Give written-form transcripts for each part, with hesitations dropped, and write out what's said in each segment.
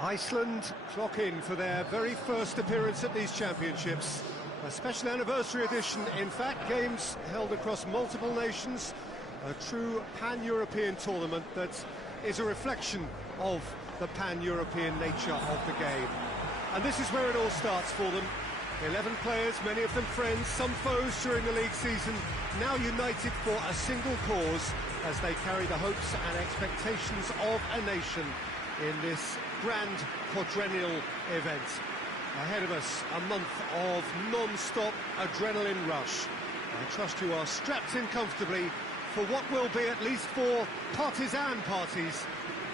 Iceland clock in for their very first appearance at these championships. A special anniversary edition, in fact, games held across multiple nations. A true pan-European tournament that is a reflection of the pan-European nature of the game. And this is where it all starts for them. 11 players, many of them friends, some foes during the league season, now united for a single cause as they carry the hopes and expectations of a nation in this grand quadrennial event. Ahead of us, a month of non-stop adrenaline rush. I trust you are strapped in comfortably for what will be, at least for partisan parties,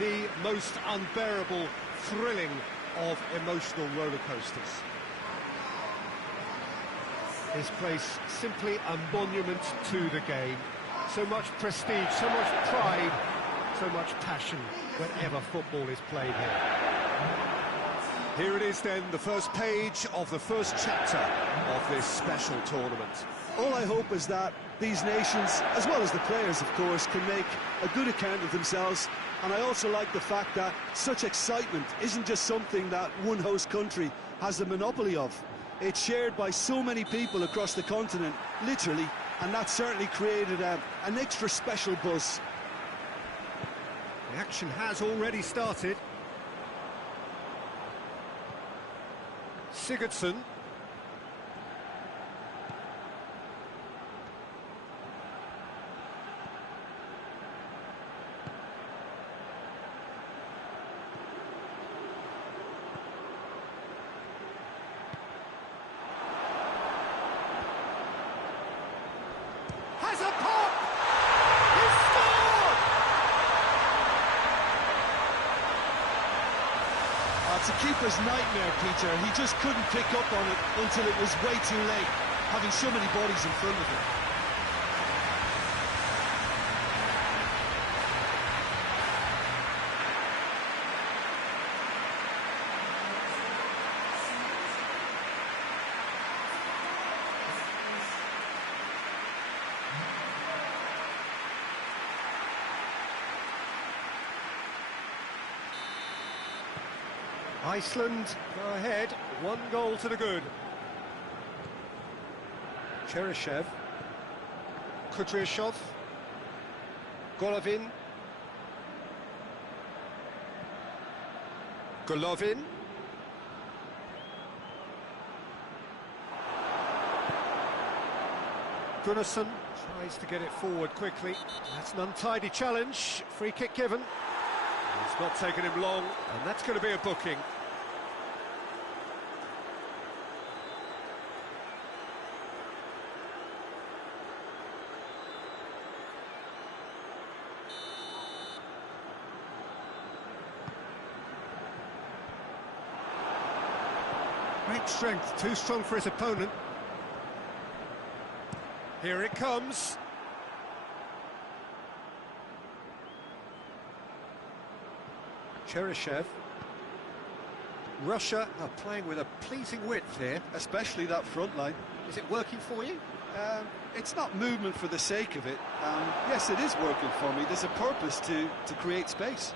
the most unbearable, thrilling of emotional roller coasters. This place simply a monument to the game. So much prestige, so much pride, so much passion whenever football is played here. Here it is then, the first page of the first chapter of this special tournament. All I hope is that these nations, as well as the players of course, can make a good account of themselves. And I also like the fact that such excitement isn't just something that one host country has the monopoly of. It's shared by so many people across the continent, literally, and that certainly created an extra special buzz. The action has already started. Sigurdsson. Has a pop! He's scored! It's a keeper's nightmare, Peter. He just couldn't pick up on it until it was way too late, having so many bodies in front of him. Iceland go ahead, 1 goal to the good. Cheryshev, Kudryashov, Golovin, Golovin, Gunnarsson tries to get it forward quickly. That's an untidy challenge, free kick given. It's not taken him long, and that's going to be a booking. Great strength, too strong for his opponent. Here it comes. Cheryshev. Russia are playing with a pleasing width here. Especially that front line. Is it working for you? It's not movement for the sake of it. Yes, it is working for me. There's a purpose to create space.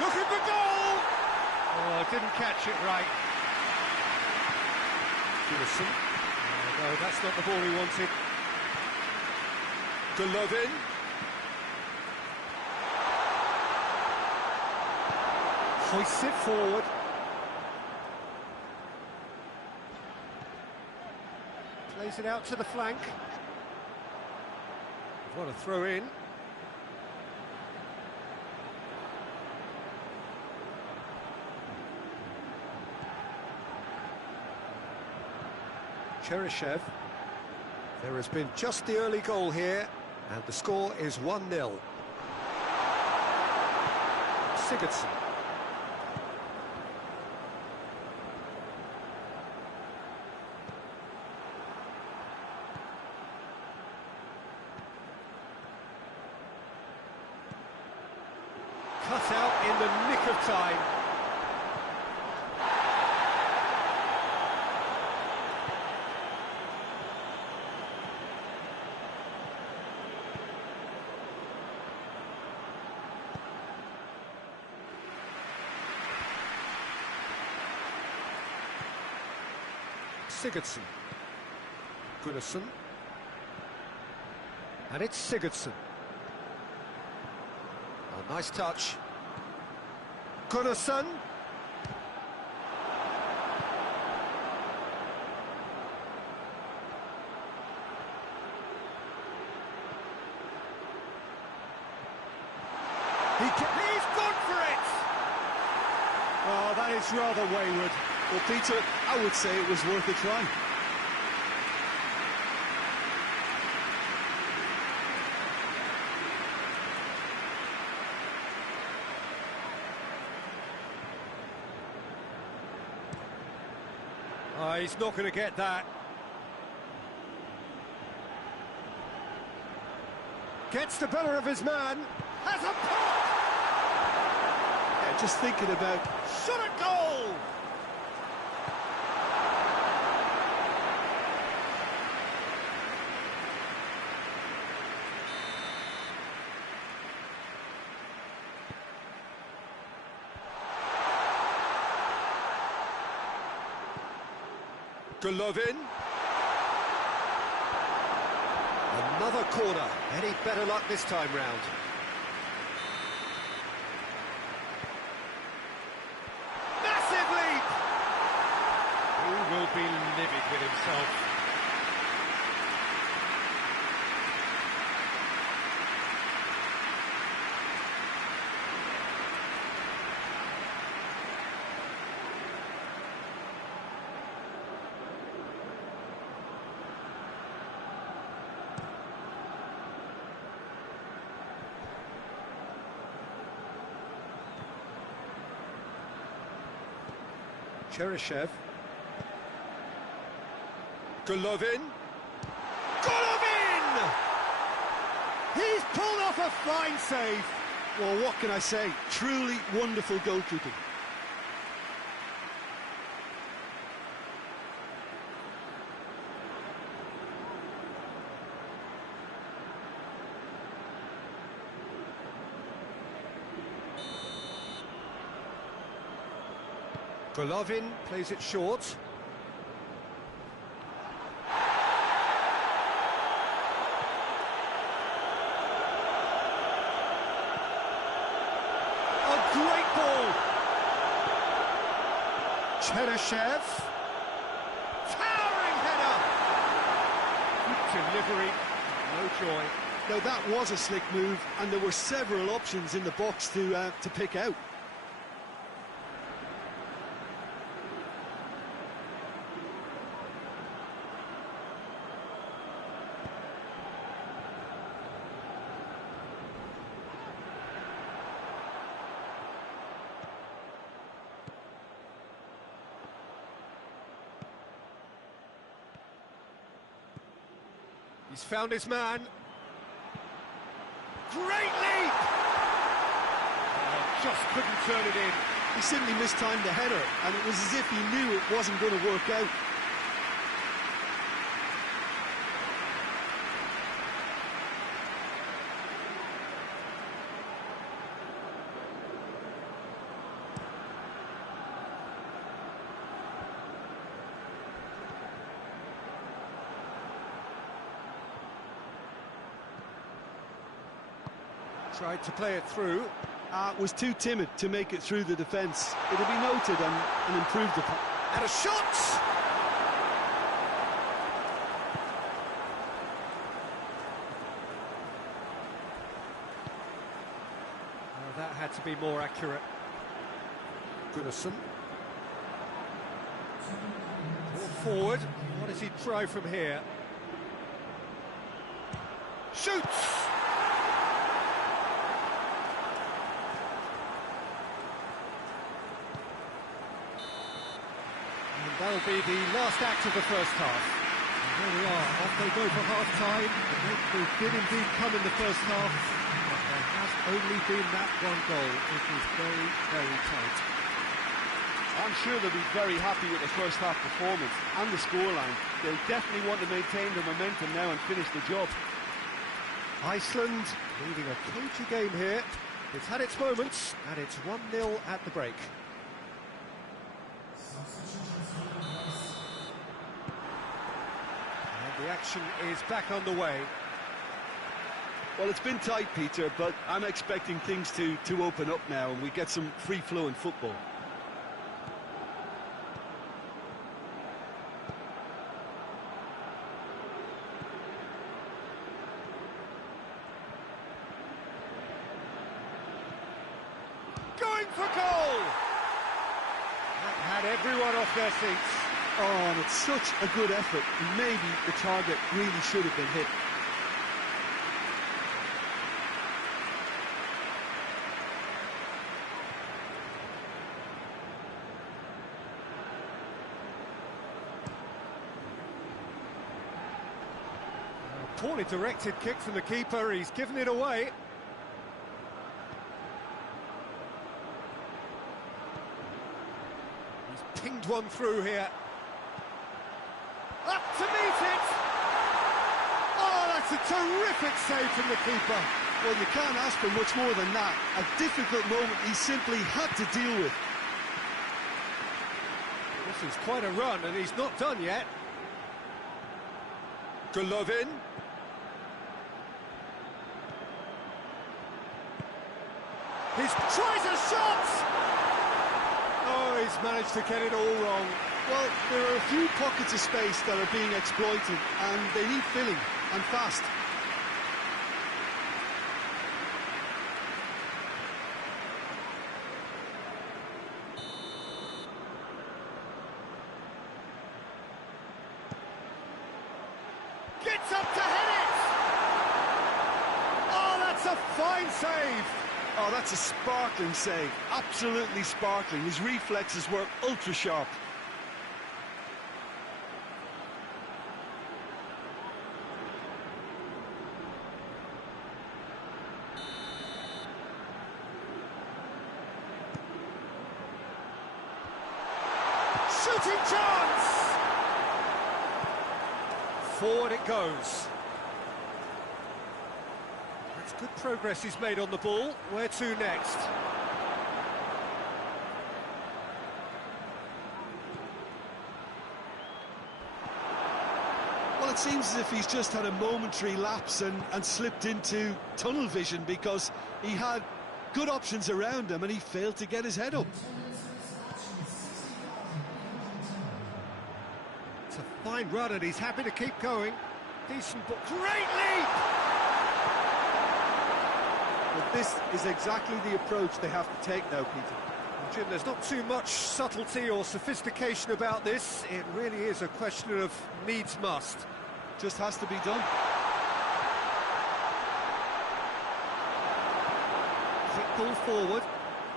Look at the goal! Oh, didn't catch it right. Gunnarsson. No, that's not the ball he wanted. Golovin. Hoists it forward. Plays it out to the flank. What a throw in. Cheryshev. There has been just the early goal here, and the score is 1-0. Sigurdsson. Cut out in the nick of time. Sigurdsson. Gunnarsson. And it's Sigurdsson. A nice touch. Gunnarsson. He's gone for it! Oh, that is rather wayward. Well, Peter, I would say it was worth a try. Oh, he's not going to get that. Gets the better of his man. Has a pop! Yeah, just thinking about... Shot a goal! Golovin. Another corner. Any better luck this time round? Massive leap! He will be livid with himself. Cheryshev. Golovin. Golovin! He's pulled off a fine save. Well, what can I say? Truly wonderful goalkeeping. Golovin plays it short. A great ball! Cheryshev. Towering header! Good delivery, no joy. Now that was a slick move, and there were several options in the box to pick out. He's found his man. Great leap! Oh, just couldn't turn it in. He simply mistimed the header, and it was as if he knew it wasn't going to work out. Tried to play it through. Was too timid to make it through the defence. It'll be noted and improved upon. And a shot! Oh, that had to be more accurate. Gunnarsson. Forward. What does he try from here? Shoots! That'll be the last act of the first half. And there we are, off they go for half-time. The breakthrough did indeed come in the first half, but there has only been that one goal. It was very, very tight. I'm sure they'll be very happy with the first half performance and the scoreline. They'll definitely want to maintain the momentum now and finish the job. Iceland leading a cagey game here. It's had its moments, and it's 1-0 at the break. The action is back underway. Well, it's been tight, Peter, but I'm expecting things to open up now and we get some free-flowing football. Going for goal! That had everyone off their seats. Oh, and it's such a good effort. Maybe the target really should have been hit. Poorly directed kick from the keeper, he's given it away. He's pinged one through here. Up to meet it! Oh, that's a terrific save from the keeper. Well, you can't ask for much more than that. A difficult moment he simply had to deal with. This is quite a run, and he's not done yet. Golovin. He tries a shot! Oh, he's managed to get it all wrong. Well, there are a few pockets of space that are being exploited, and they need filling, and fast. Gets up to hit it! Oh, that's a fine save! Oh, that's a sparkling save. Absolutely sparkling. His reflexes were ultra-sharp. Shooting chance! Forward it goes. That's good progress he's made on the ball. Where to next? Well, it seems as if he's just had a momentary lapse and slipped into tunnel vision because he had good options around him and he failed to get his head up. It's a fine run and he's happy to keep going. Decent ball. Great leap! But this is exactly the approach they have to take now, Peter. Well, Jim, there's not too much subtlety or sophistication about this. It really is a question of needs must. Just has to be done. Quick ball forward.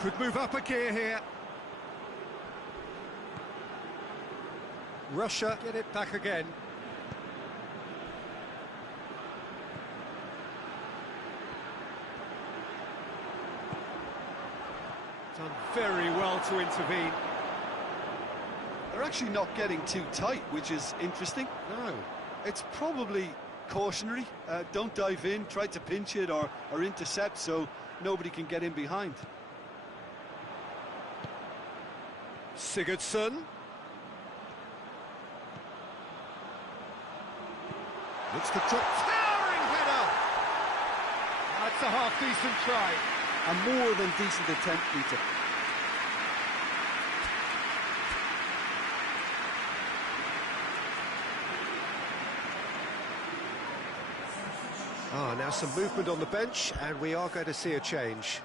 Could move up a gear here. Russia get it back again. Done very well to intervene. They're actually not getting too tight, which is interesting. No. It's probably cautionary. Don't dive in, try to pinch it or intercept so nobody can get in behind. Sigurdsson. Looks to drop. Towering header! That's a half-decent try. A more than decent attempt, Peter. Now some movement on the bench, and we are going to see a change.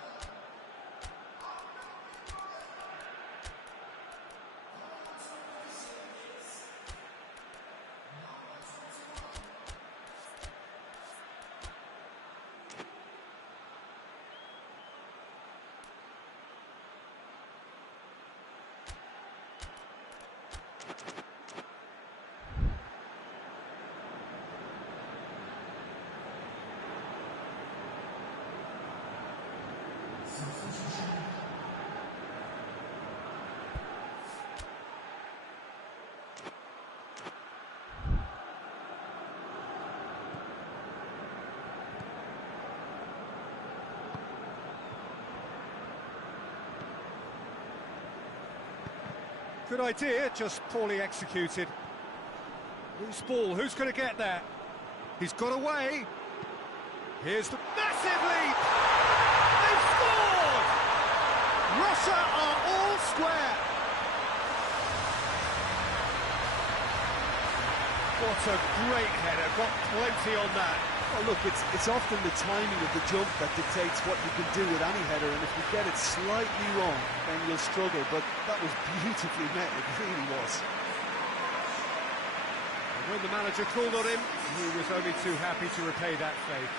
Good idea, just poorly executed. Loose ball, who's going to get there? He's got away. Here's the massive leap! They've scored! Russia are all square. What a great header, got plenty on that. Oh, look, it's often the timing of the jump that dictates what you can do with any header, and if you get it slightly wrong, then you'll struggle, but that was beautifully met, it really was. And when the manager called on him, he was only too happy to repay that faith.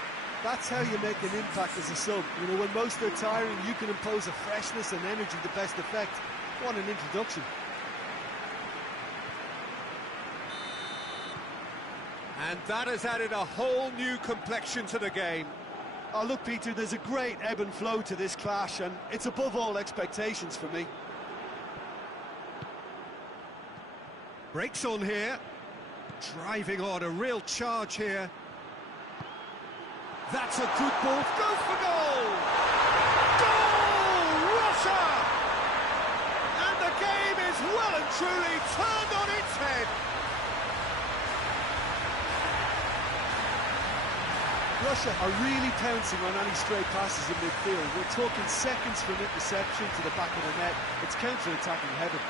That's how you make an impact as a sub. You know, when most are tiring, you can impose a freshness and energy to best effect. What an introduction. And that has added a whole new complexion to the game. Oh, look, Peter, there's a great ebb and flow to this clash, and it's above all expectations for me. Breaks on here. Driving on, a real charge here. That's a good ball. Go for goal! Goal! Russia! And the game is well and truly turned on its head. Russia are really pouncing on any stray passes in midfield. We're talking seconds from interception to the back of the net. It's counter-attacking heaven.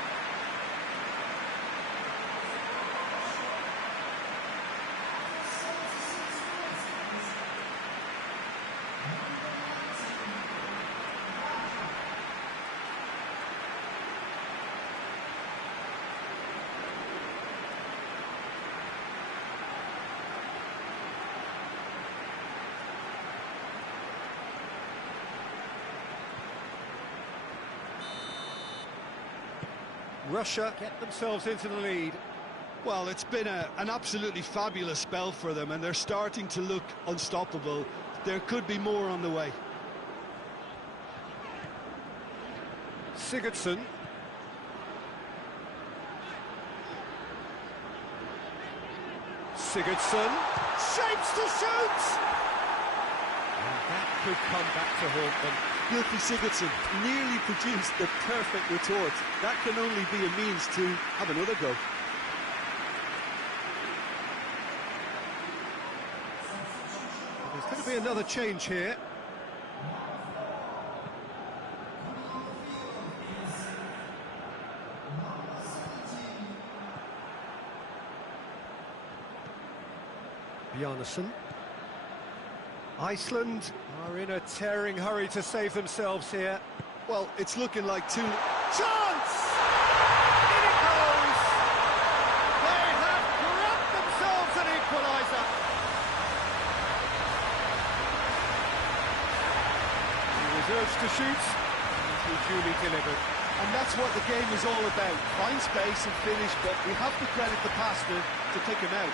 Russia get themselves into the lead. Well, it's been an absolutely fabulous spell for them, and they're starting to look unstoppable. There could be more on the way. Sigurdsson. Sigurdsson. Shapes to shoot! And that could come back to haunt them. Guilty Sigurdsson nearly produced the perfect retort. That can only be a means to have another go. There's going to be another change here. Bjarnason. Iceland are in a tearing hurry to save themselves here. Well, it's looking like two... Chance! In it goes! They have grabbed themselves an equaliser. He was urged to shoot, and he duly delivered. And that's what the game is all about. Find space and finish, but we have to credit the passer to pick him out.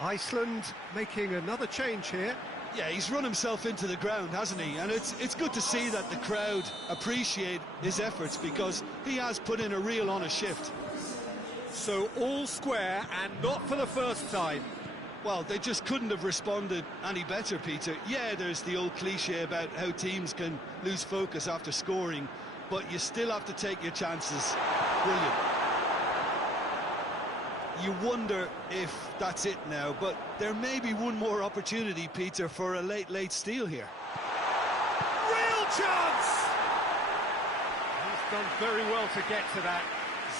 Iceland making another change here. Yeah, he's run himself into the ground, hasn't he? And it's good to see that the crowd appreciate his efforts, because he has put in a real honest shift. So all square, and not for the first time. Well, they just couldn't have responded any better, Peter. Yeah, there's the old cliche about how teams can lose focus after scoring, but you still have to take your chances. Brilliant. You wonder if that's it now, but there may be one more opportunity, Peter, for a late steal here. Real chance! He's done very well to get to that.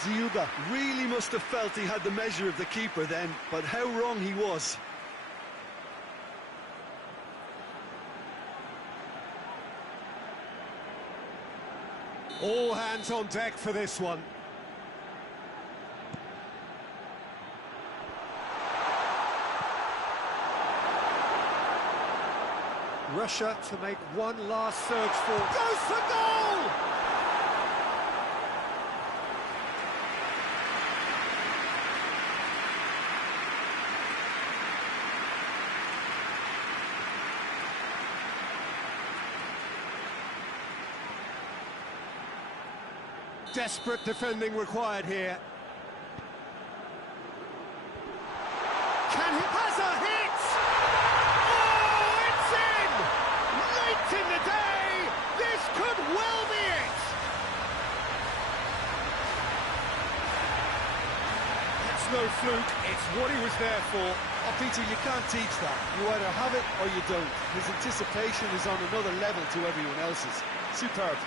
Ziuba really must have felt he had the measure of the keeper then, but how wrong he was. All hands on deck for this one. Russia to make one last surge for... Goes for goal! Desperate defending required here. Can he pass a hit? Oh, it's in! Late in the day, this could well be it! That's no fluke, it's what he was there for. Oh, Peter, you can't teach that. You either have it or you don't. His anticipation is on another level to everyone else's. Superb.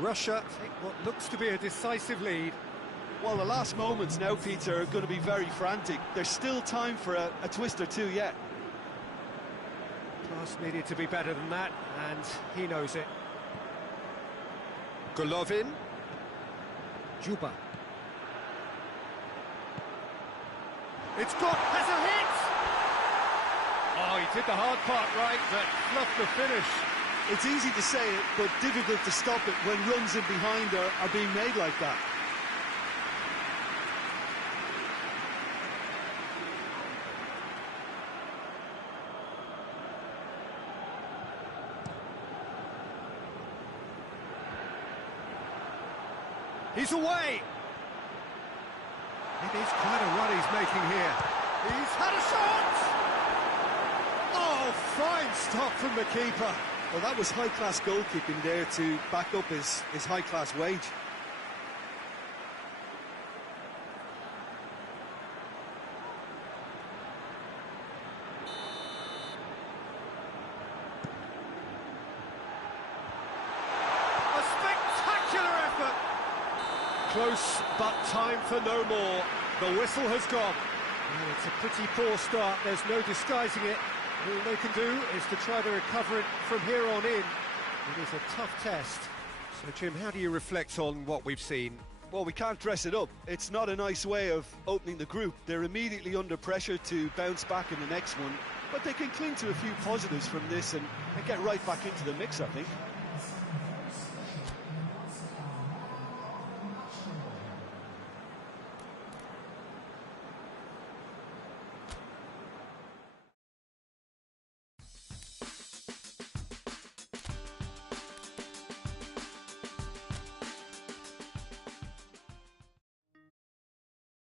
Russia take what looks to be a decisive lead. Well, the last moments now, Peter, are going to be very frantic. There's still time for a twist or two yet. Class needed to be better than that, and he knows it. Golovin. Juba. It's got, has a hit! Oh, he did the hard part right, but fluffed the finish. It's easy to say it, but difficult to stop it when runs in behind are being made like that. He's away! It is quite a run he's making here. He's had a shot! Oh, fine stop from the keeper. Well, that was high-class goalkeeping there to back up his high-class wage. A spectacular effort! Close, but time for no more. The whistle has gone. Well, it's a pretty poor start, there's no disguising it. All they can do is to try to recover it from here on in. It is a tough test. So, Jim, how do you reflect on what we've seen? Well, we can't dress it up. It's not a nice way of opening the group. They're immediately under pressure to bounce back in the next one, but they can cling to a few positives from this and get right back into the mix, I think.